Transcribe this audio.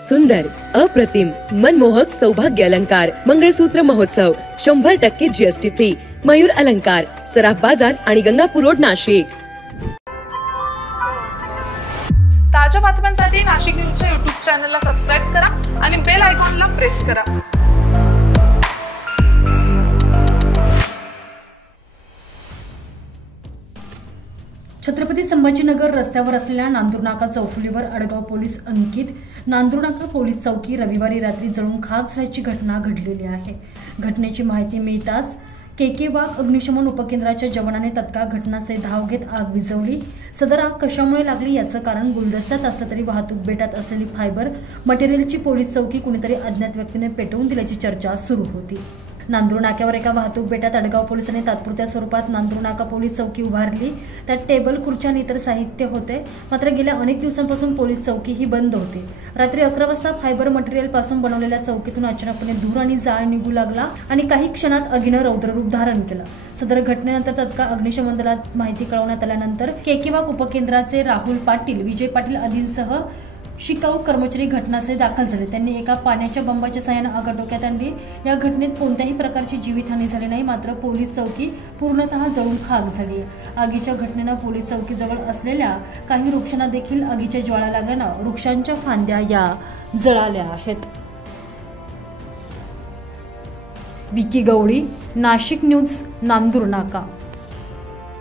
सुंदर, अप्रतिम, मनमोहक सौभाग्य अलंकार मंगळसूत्र महोत्सव 100% जीएसटी फ्री. मयूर अलंकार, सराफ बाजार आणि गंगापूर रोड, नाशिक. ताज्या बातम्यांसाठी नाशिक न्यूजच्या YouTube चॅनलला सबस्क्राइब करा आणि बेल आयकॉनला प्रेस करा. छत्रपती संभाजीनगर रस्त्यावर असलेल्या नांदूरनाका चौफुलीवर अडगाव पोलीस अंकित नांदूरनाका पोलीस चौकी रविवारी रात्री जळून खाक झाल्याची घटना घडलेली आहे. घटनेची माहिती मिळताच केके वाघ अग्निशमन उपकेंद्राच्या जवानाने तत्काळ घटनास्थळी धाव घेत आग विझवली. सदर आग कशामुळे लागली याचं कारण गुलदस्त्यात असलं तरी वाहतूक बेटात असलेली फायबर मटेरियलची पोलीस चौकी कुणीतरी अज्ञात व्यक्तीने पेटवून दिल्याची चर्चा सुरू होती. नांदूरनाक्यावर एका वाहतूक बेटात अडगाव पोलिसांनी तात्पुरत्या स्वरूपात नांदूरनाका पोलीस चौकी उभारली. त्यात टेबल, खुर्च्या आणि इतर साहित्य होते. मात्र गेल्या अनेक दिवसांपासून पोलीस चौकी ही बंद होती. रात्री 11 वाजता फायबर मटेरियल पासून बनवलेल्या चौकीतून अचानकपणे धूर आणि जाळ निघू लागला आणि काही क्षणात आगीनं रौद्ररूप धारण केलं. सदर घटनेनंतर तत्काळ अग्निशमन दलात माहिती कळवण्यात आल्यानंतर केकेवाग उपकेंद्राचे राहुल पाटील, विजय पाटील आदींसह शिकाऊ कर्मचारी घटनास्थळी दाखल झाले. त्यांनी एका पाण्याच्या बंबाच्या साहाय्याने आग आटोक्यात आणली. या घटनेत कोणत्याही प्रकारची जीवितहानी झाली नाही. मात्र पोलीस चौकी पूर्णतः जळून खाक झाली. आगीच्या घटनेनं पोलीस चौकीजवळ असलेल्या काही वृक्षांना देखील आगीच्या ज्वाळा लागल्यानं वृक्षांच्या फांद्या या जळाल्या आहेत. विकी गवळी, नाशिक न्यूज, नांदूरनाका.